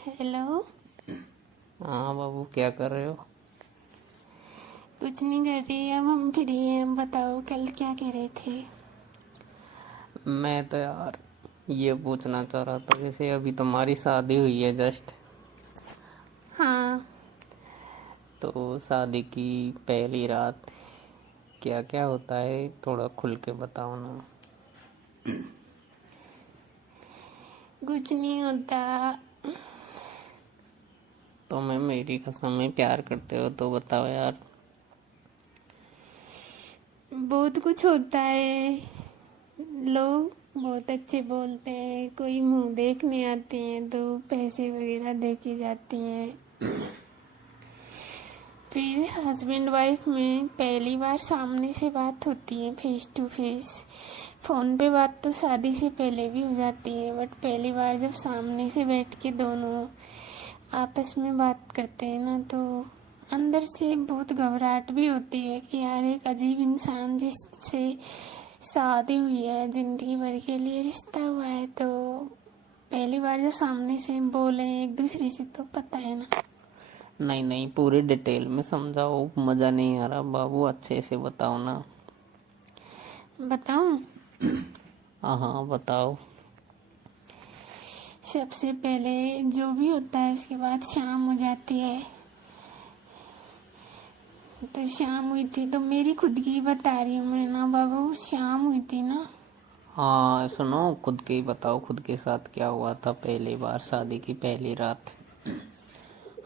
Hello. हाँ बाबू, क्या कर रहे हो? कुछ नहीं कर रही, अब हम फ्री हैं। बताओ कल क्या कह रहे थे? मैं तो यार ये पूछना चाह रहा था, जैसे अभी तुम्हारी शादी हुई है जस्ट, हाँ। तो शादी की पहली रात क्या क्या होता है, थोड़ा खुल के बताओ ना। कुछ नहीं होता। तुम्हें मेरी कसम में प्यार करते हो तो बताओ यार। बहुत कुछ होता है। लोग बहुत अच्छे बोलते हैं, कोई मुंह देखने आते हैं तो पैसे वगैरह दे के जाती हैं। फिर हस्बैंड वाइफ में पहली बार सामने से बात होती है, फेस टू फेस। फ़ोन पे बात तो शादी से पहले भी हो जाती है, बट पहली बार जब सामने से बैठ के दोनों आपस में बात करते हैं ना, तो अंदर से बहुत घबराहट भी होती है कि यार एक अजीब इंसान जिससे शादी हुई है, ज़िंदगी भर के लिए रिश्ता हुआ है, तो पहली बार जब सामने से बोले एक दूसरे से तो पता है ना। नहीं नहीं, पूरी डिटेल में समझाओ, मज़ा नहीं आ रहा बाबू, अच्छे से बताओ ना। बताऊं? हाँ हाँ बताओ। सबसे पहले जो भी होता है उसके बाद शाम हो जाती है। तो शाम हुई थी तो मेरी खुद की बता रही हूँ मैं ना बाबू, शाम हुई थी ना। हाँ सुनो, खुद के ही बताओ, खुद के साथ क्या हुआ था पहली बार शादी की पहली रात।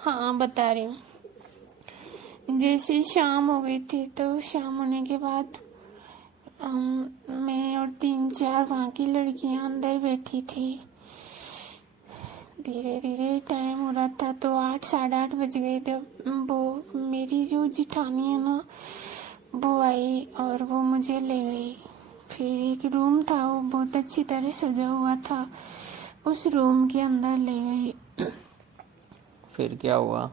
हाँ बता रही हूँ। जैसे शाम हो गई थी तो शाम होने के बाद मैं और 3-4 वहाँ की लड़कियाँ अंदर बैठी थी। धीरे धीरे टाइम हो रहा था तो 8-8:30 बज गए जब वो मेरी जो जिठानी है ना, वो आई और वो मुझे ले गई। फिर एक रूम था, वो बहुत अच्छी तरह सजा हुआ था, उस रूम के अंदर ले गई। फिर क्या हुआ?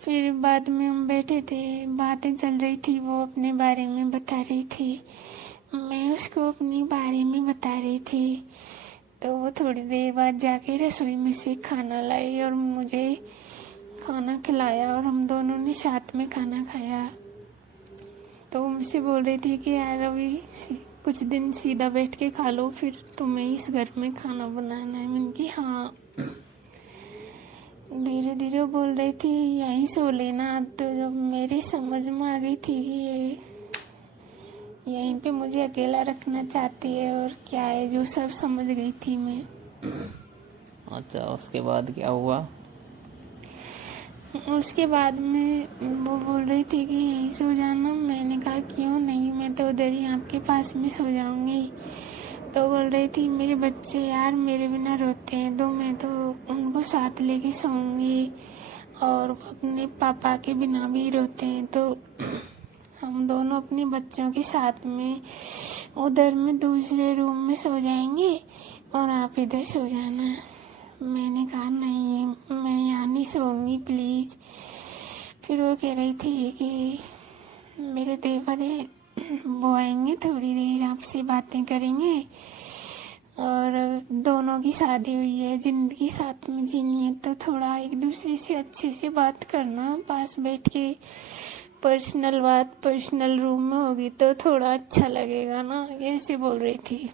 फिर बाद में हम बैठे थे, बातें चल रही थी, वो अपने बारे में बता रही थी, मैं उसको अपने बारे में बता रही थी। तो वो थोड़ी देर बाद जाके रसोई में से खाना लाई और मुझे खाना खिलाया और हम दोनों ने साथ में खाना खाया। तो वो मुझसे बोल रही थी कि यार अभी कुछ दिन सीधा बैठ के खा लो, फिर तुम्हें इस घर में खाना बनाना है। मैंने कि हाँ। धीरे धीरे बोल रही थी यहीं सो लेना, तो जब मेरे समझ में आ गई थी कि ये यहीं पे मुझे अकेला रखना चाहती है और क्या है, जो सब समझ गई थी मैं। अच्छा, उसके बाद क्या हुआ? उसके बाद में वो बोल रही थी कि यहीं सो जाना। मैंने कहा क्यों नहीं, मैं तो उधर ही आपके पास में सो जाऊंगी। तो बोल रही थी मेरे बच्चे यार मेरे बिना रोते हैं, तो मैं तो उनको साथ लेके सोऊंगी, और अपने पापा के बिना भी रोते हैं, तो हम दोनों अपने बच्चों के साथ में उधर में दूसरे रूम में सो जाएंगे और आप इधर सो जाना। मैंने कहा नहीं, मैं यहाँ नहीं सोऊंगी प्लीज़। फिर वो कह रही थी कि मेरे देवर है, वो आएंगे, थोड़ी देर आपसे बातें करेंगे, और दोनों की शादी हुई है, जिंदगी साथ में जीनी है, तो थोड़ा एक दूसरे से अच्छे से बात करना, पास बैठ के पर्सनल बात पर्सनल रूम में होगी तो थोड़ा अच्छा लगेगा ना, ऐसे बोल रही थी।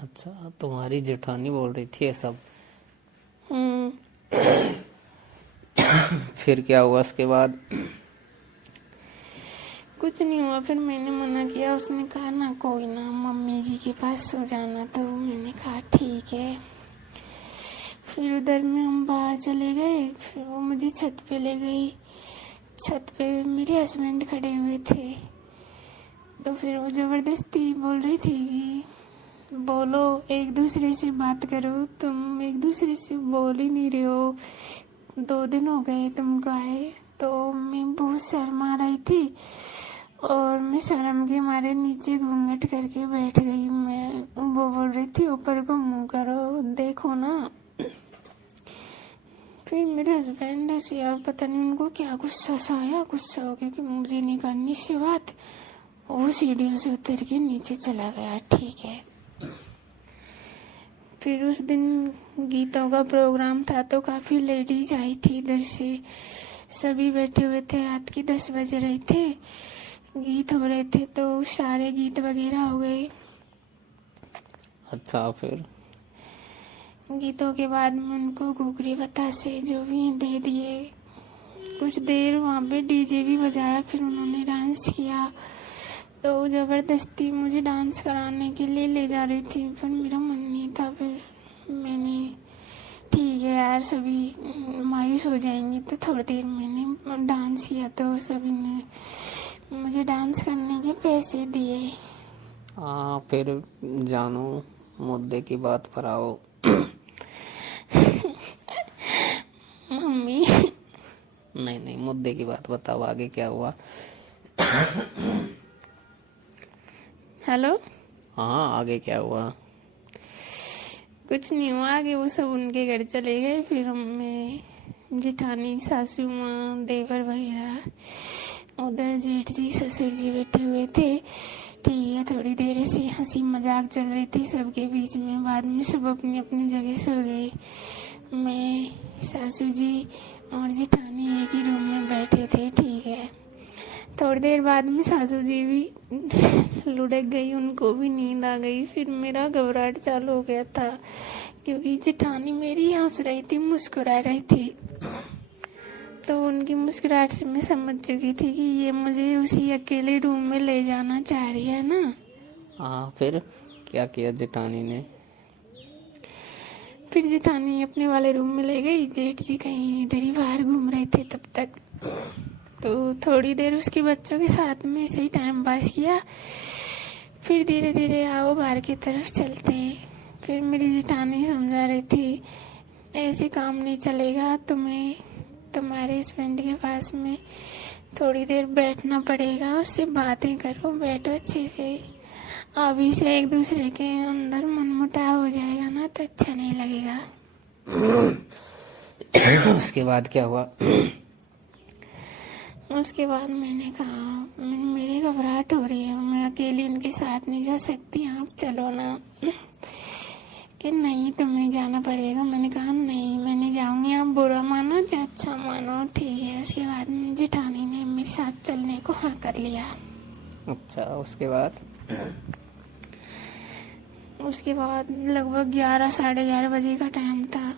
अच्छा, तुम्हारी जेठानी बोल रही थी ये सब? हम्म। फिर क्या हुआ उसके बाद? कुछ नहीं हुआ, फिर मैंने मना किया। उसने कहा ना कोई ना, मम्मी जी के पास सो जाना, तो मैंने कहा ठीक है। फिर उधर में हम बाहर चले गए, फिर वो मुझे छत पे ले गई। छत पे मेरे हस्बैंड खड़े हुए थे, तो फिर वो ज़बरदस्ती बोल रही थी कि बोलो, एक दूसरे से बात करो, तुम एक दूसरे से बोल ही नहीं रहे हो, 2 दिन हो गए तुमको आए। तो मैं बहुत शर्मा रही थी और मैं शर्म के मारे नीचे घूंघट करके बैठ गई। मैं वो बोल रही थी ऊपर को मुंह करो, देखो ना। फिर मेरे हस्बैंड ऐसे, अब पता नहीं उनको क्या गुस्सा सा आया, गुस्सा हो गया कि मुझे नहीं करनी सी बात, वो सीढ़ियों से उतर के नीचे चला गया। ठीक है। फिर उस दिन गीतों का प्रोग्राम था तो काफ़ी लेडीज आई थी इधर से, सभी बैठे हुए थे। रात के 10 बज रहे थे, गीत हो रहे थे तो सारे गीत वगैरह हो गए। अच्छा, फिर गीतों के बाद में उनको घूघरी बतासे जो भी दे दिए। कुछ देर वहाँ पे डीजे भी बजाया, फिर उन्होंने डांस किया। तो ज़बरदस्ती मुझे डांस कराने के लिए ले जा रही थी, पर मेरा मन नहीं था। फिर मैंने ठीक है यार, सभी मायूस हो जाएंगे, तो थोड़ी देर मैंने डांस किया तो सभी ने मुझे डांस करने के पैसे दिए। हाँ, फिर जानू मुद्दे की बात पर आओ। मम्मी नहीं, मुद्दे की बात बताओ, आगे क्या हुआ? हेलो। हाँ, आगे क्या हुआ? कुछ नहीं हुआ आगे, वो सब उनके घर चले गए। फिर मैं, जेठानी, सासू माँ, देवर वगैरह, उधर जेठ जी, ससुर जी बैठे हुए थे। ठीक है, थोड़ी देर से हंसी मजाक चल रही थी सबके बीच में। बाद में सब अपनी अपनी जगह सो गए। मैं, सासू जी और जेठानी एक ही रूम में बैठे थे। ठीक है, थोड़ी देर बाद में सासू जी भी लुढ़क गई, उनको भी नींद आ गई। फिर मेरा घबराहट चालू हो गया था, क्योंकि जेठानी मेरी हंस रही थी, मुस्कुरा रही थी। तो उनकी मुस्कुराहट से मैं समझ चुकी थी कि ये मुझे उसी अकेले रूम में ले जाना चाह रही है ना। हाँ, फिर क्या किया जेठानी ने? फिर जेठानी अपने वाले रूम में ले गई, जेठ जी कहीं इधर ही बाहर घूम रहे थे तब तक। तो थोड़ी देर उसके बच्चों के साथ में ऐसे ही टाइम पास किया। फिर धीरे धीरे आओ बाहर की तरफ चलते हैं। फिर मेरी जेठानी समझा रही थी, ऐसे काम नहीं चलेगा, तुम्हें तुम्हारे हस्बैंड के पास में थोड़ी देर बैठना पड़ेगा, उससे बातें करो, बैठो अच्छे से। अभी से एक दूसरे के अंदर मनमुटाव हो जाएगा ना तो अच्छा नहीं लगेगा। उसके बाद क्या हुआ? उसके बाद मैंने कहा, मेरी घबराहट हो रही है, मैं अकेली उनके साथ नहीं जा सकती, आप चलो ना। कि नहीं, तुम्हें जाना पड़ेगा। मैंने कहा नहीं, मैं नहीं जाऊंगी, आप बुरा मानो या अच्छा मानो, ठीक है। उसके बाद में जेठानी ने मेरे साथ चलने को हाँ कर लिया। अच्छा, उसके बाद? उसके बाद लगभग 11, साढ़े 11 बजे का टाइम था।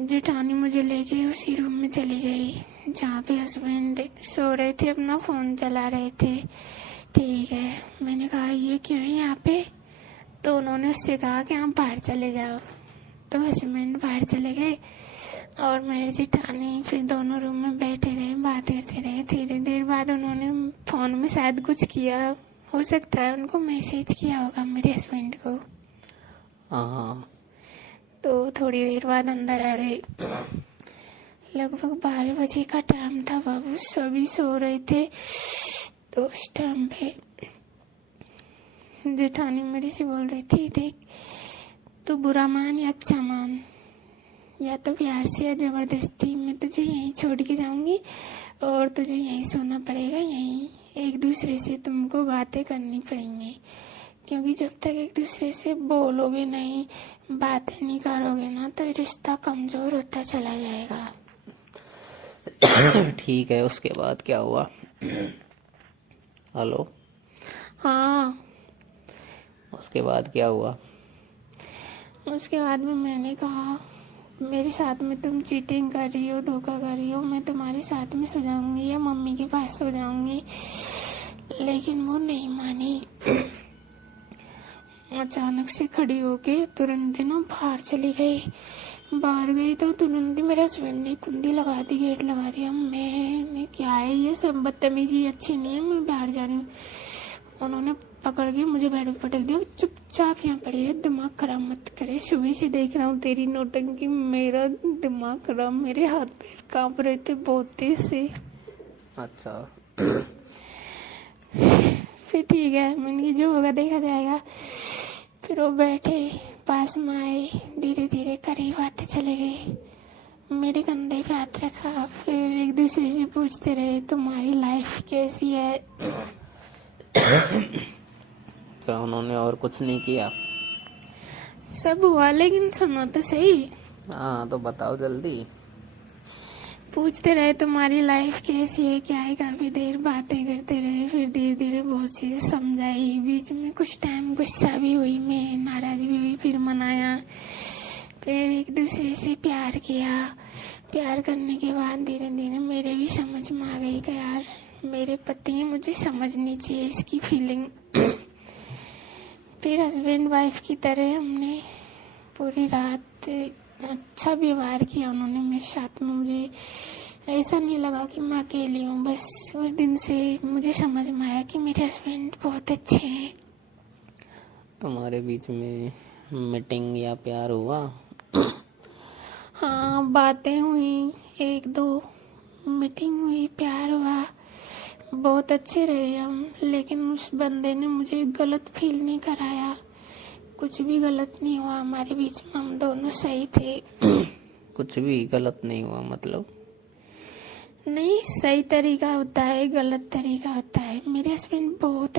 जेठानी मुझे लेके उसी रूम में चली गई जहाँ पे हस्बैंड सो रहे थे, अपना फोन चला रहे थे। ठीक है, मैंने कहा ये क्यों है यहाँ पे? तो उन्होंने उससे कहा कि आप बाहर चले जाओ। तो हस्बैंड बाहर चले गए और मेरी जेठानी फिर दोनों रूम में बैठे रहे, बात करते रहे। थोड़ी देर बाद उन्होंने फोन में शायद कुछ किया, हो सकता है उनको मैसेज किया होगा मेरे हस्बैंड को। हाँ। तो थोड़ी देर बाद अंदर आ गए। लगभग 12 बजे का टाइम था बाबू, सभी सो रहे थे। तो उस टाइम पे जेठानी मेरे से बोल रही थी, देख तू बुरा मान या अच्छा मान, या तो प्यार से या जबरदस्ती, मैं तुझे यहीं छोड़ के जाऊंगी और तुझे यहीं सोना पड़ेगा। यहीं एक दूसरे से तुमको बातें करनी पड़ेंगी, क्योंकि जब तक एक दूसरे से बोलोगे नहीं, बातें नहीं करोगे ना, तो रिश्ता कमजोर होता चला जाएगा। ठीक है, उसके बाद क्या हुआ? हेलो। हाँ, उसके बाद क्या हुआ? उसके बाद में मैंने कहा, मेरे साथ में तुम चीटिंग कर रही हो, धोखा कर रही हो, मैं तुम्हारे साथ में सो जाऊंगी या मम्मी के पास सो जाऊंगी। लेकिन वो नहीं मानी। अचानक से खड़ी होके तुरंत ना बाहर चली गई। बाहर गई तो तुरंत ही मेरे हस्बैंड ने कुंडी लगा दी, गेट लगा दिया। मैंने क्या है ये सब बदतमीजी अच्छी नहीं है, मैं बाहर जा रही हूँ। उन्होंने पकड़ के मुझे बेड पे पटक दिया, चुपचाप यहाँ पड़ी रहे, दिमाग खराब मत करे, सुबह से देख रहा हूँ तेरी नौटंकी। मेरा दिमाग खराब, मेरे हाथ पैर कांप रहे थे बहुत तेज से। अच्छा। फिर ठीक है, मैंने कहा जो होगा देखा जाएगा। फिर वो बैठे पास में आए, धीरे धीरे करीब आते चले गए, मेरे कंधे पे हाथ रखा। फिर एक दूसरे से पूछते रहे, तुम्हारी लाइफ कैसी है? तो उन्होंने और कुछ नहीं किया? सब हुआ, लेकिन सुनो तो सही। हाँ तो बताओ जल्दी। पूछते रहे तुम्हारी लाइफ कैसी है क्या है, काफी देर बातें करते रहे, फिर धीरे धीरे बहुत चीजें समझाई, बीच में कुछ टाइम गुस्सा भी हुई, मैं नाराज भी हुई, फिर मनाया, फिर एक दूसरे से प्यार किया। प्यार करने के बाद धीरे धीरे मेरे भी समझ में आ गई कि यार मेरे पति मुझे समझनी चाहिए इसकी फीलिंग। फिर हस्बैंड वाइफ की तरह हमने पूरी रात अच्छा व्यवहार किया उन्होंने मेरे साथ में। मुझे ऐसा नहीं लगा कि मैं अकेली हूँ। बस उस दिन से मुझे समझ में आया कि मेरे हस्बैंड बहुत अच्छे हैं। तुम्हारे बीच में मीटिंग या प्यार हुआ? हाँ, बातें हुई, एक दो मीटिंग हुई, प्यार हुआ, बहुत अच्छे रहे हम। लेकिन उस बंदे ने मुझे गलत फील नहीं कराया, कुछ भी गलत नहीं हुआ हमारे बीच में, हम दोनों सही थे। कुछ भी गलत नहीं हुआ मतलब? नहीं, सही तरीका होता है, गलत तरीका होता है। मेरे हस्बैंड बहुत